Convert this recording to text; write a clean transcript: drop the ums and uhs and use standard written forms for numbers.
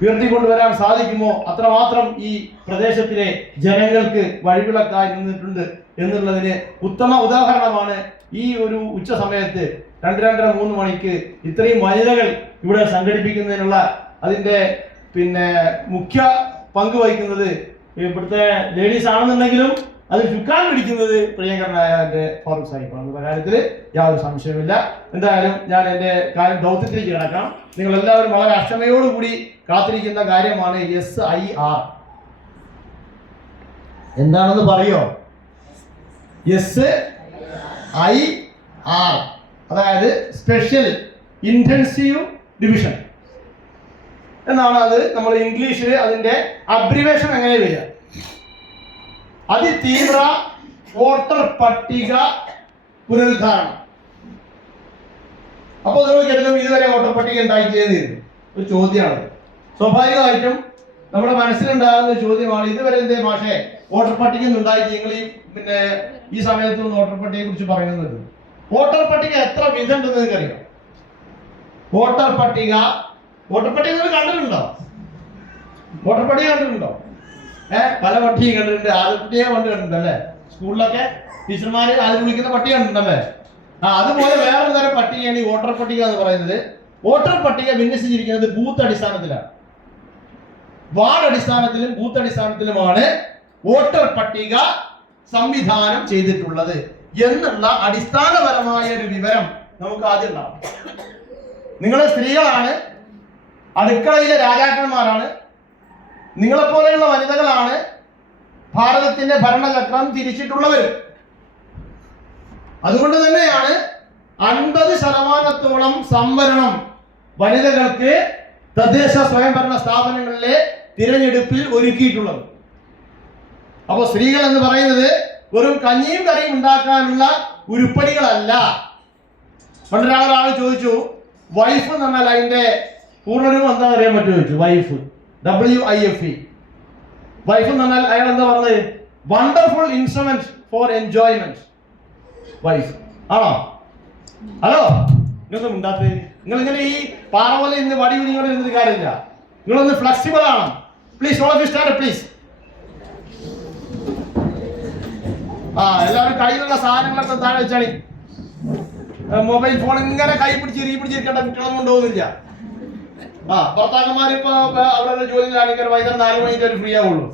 ഉയർത്തിക്കൊണ്ടുവരാൻ സാധിക്കുമോ അത്രമാത്രം ഈ പ്രദേശത്തിലെ ജനങ്ങൾക്ക് വഴിവിളക്കായി നിന്നിട്ടുണ്ട് എന്നുള്ളതിന് ഉത്തമ ഉദാഹരണമാണ് ഈ ഒരു ഉച്ച സമയത്ത് 2-2:30 മണിക്ക് ഇത്രയും വനിതകൾ ഇവിടെ സംഘടിപ്പിക്കുന്നതിനുള്ള അതിന്റെ മുഖ്യ പങ്ക് വഹിക്കുന്നത് ഇവിടുത്തെ ലേഡീസ് ആണെന്നുണ്ടെങ്കിലും അത് ചുക്കാൻ പിടിക്കുന്നത് പ്രിയങ്കരനായ എൻ്റെ ഫാറൂഖ് സാഹിബാണ് എന്നുള്ള കാര്യത്തിൽ യാതൊരു സംശയമില്ല. എന്തായാലും ഞാൻ എൻ്റെ കാര്യം ദൗത്യത്തിലേക്ക് കിടക്കാം. നിങ്ങൾ എല്ലാവരും വളരെ അക്ഷമയോടുകൂടി കാത്തിരിക്കുന്ന കാര്യമാണ് SIR. എന്താണെന്ന് പറയോ? SIR അതായത് സ്പെഷ്യൽ ഇന്റൻസീവ് ഡിവിഷൻ എന്നാണ്. അത് നമ്മൾ ഇംഗ്ലീഷിൽ അതിന്റെ അബ്രിവേഷൻ എങ്ങനെ വരിക? അതിതീവ്ര വോട്ടർ പട്ടിക പുനരുദ്ധാരണം. അപ്പോൾ നിങ്ങൾ കരുതും ഇതുവരെ വോട്ടർ പട്ടിക ഉണ്ടാക്കിയെന്ന് ഒരു ചോദ്യമാണ്. സ്വാഭാവികമായിട്ടും നമ്മുടെ മനസ്സിലുണ്ടാകുന്ന ചോദ്യമാണ്, ഇതുവരെ എന്തേ മാഷേ വോട്ടർ പട്ടിക ഉണ്ടാക്കി നിങ്ങൾ ഈ സമയത്ത് വോട്ടർ പട്ടികയെ കുറിച്ച് പറയുന്നത്? വോട്ടർ പട്ടിക എത്ര വിധം ഉണ്ടെന്ന് നിങ്ങൾക്കറിയാം? വോട്ടർ പട്ടിക നിങ്ങൾ കണ്ടിട്ടുണ്ടോ? വോട്ടർ പട്ടിക കണ്ടിട്ടുണ്ടോ? പല പട്ടികയും കണ്ടിട്ടുണ്ട്. ആദ്യപട്ടിക കണ്ടിട്ടുണ്ട് അല്ലേ? സ്കൂളിലൊക്കെ ടീച്ചർമാര് ആദ്യം വിളിക്കുന്ന പട്ടിക കണ്ടിട്ടുണ്ടല്ലേ? അതുപോലെ വേറൊരു തരം പട്ടികയാണ് ഈ വോട്ടർ പട്ടിക എന്ന് പറയുന്നത്. വോട്ടർ പട്ടിക വിന്യസിച്ചിരിക്കുന്നത് ബൂത്ത് അടിസ്ഥാനത്തിലാണ്. വാർഡ് അടിസ്ഥാനത്തിലും ബൂത്ത് അടിസ്ഥാനത്തിലുമാണ് വോട്ടർ പട്ടിക സംവിധാനം ചെയ്തിട്ടുള്ളത് എന്നുള്ള അടിസ്ഥാനപരമായ ഒരു വിവരം നമുക്ക് ആദ്യം ഉണ്ടാവും. നിങ്ങൾ സ്ത്രീകളാണ്, അടുക്കളയിലെ രാജാക്കന്മാരാണ്, നിങ്ങളെപ്പോലെയുള്ള വനിതകളാണ് ഭാരതത്തിന്റെ ഭരണചക്രം തിരിച്ചിട്ടുള്ളവർ. അതുകൊണ്ട് തന്നെയാണ് 50% സംവരണം വനിതകൾക്ക് തദ്ദേശ സ്വയംഭരണ സ്ഥാപനങ്ങളിലെ തിരഞ്ഞെടുപ്പിൽ ഒരുക്കിയിട്ടുള്ളത്. അപ്പൊ സ്ത്രീകൾ എന്ന് പറയുന്നത് വെറും കഞ്ഞിയും കറിയും ഉണ്ടാക്കാനുള്ള ഉരുപ്പടികളല്ല. പണ്ടൊരാൾ ചോദിച്ചു, വൈഫ് എന്ന് പറഞ്ഞാൽ അതിന്റെ പൂർണ്ണരൂപം എന്താ അറിയാൻ പറ്റുമോ ചോദിച്ചു. Wife, WIFE. വൈഫ് എന്ന് പറഞ്ഞാൽ അയാൾ എന്താ പറഞ്ഞത്? Wonderful instrument for enjoyment. Wife ആണോ? ഹലോ, നിങ്ങളൊന്നും ഉണ്ടാത്തത്? നിങ്ങൾ ഇങ്ങനെ ഈ പാറ പോലെ ഇന്ന് വടി നിങ്ങളുടെ ഇരുന്നിട്ട് കാര്യമില്ല. നിങ്ങളൊന്ന് ഫ്ലെക്സിബിൾ ആണ്. Please all of you stand please. എല്ലാവരും കയ്യിലുള്ള സാധനങ്ങളൊക്കെ താഴെ വെച്ചാണി. മൊബൈൽ ഫോൺ ഇങ്ങനെ കൈ പിടിച്ചിരിക്കേണ്ട കുട്ടികളൊന്നും കൊണ്ടുപോകുന്നില്ല. ഭർത്താക്കന്മാരിപ്പോ അവരുടെ ജോലിയിലാണെങ്കിൽ വൈകുന്നേരം 4 മണിക്ക് ഫ്രീ ആവുള്ളൂ.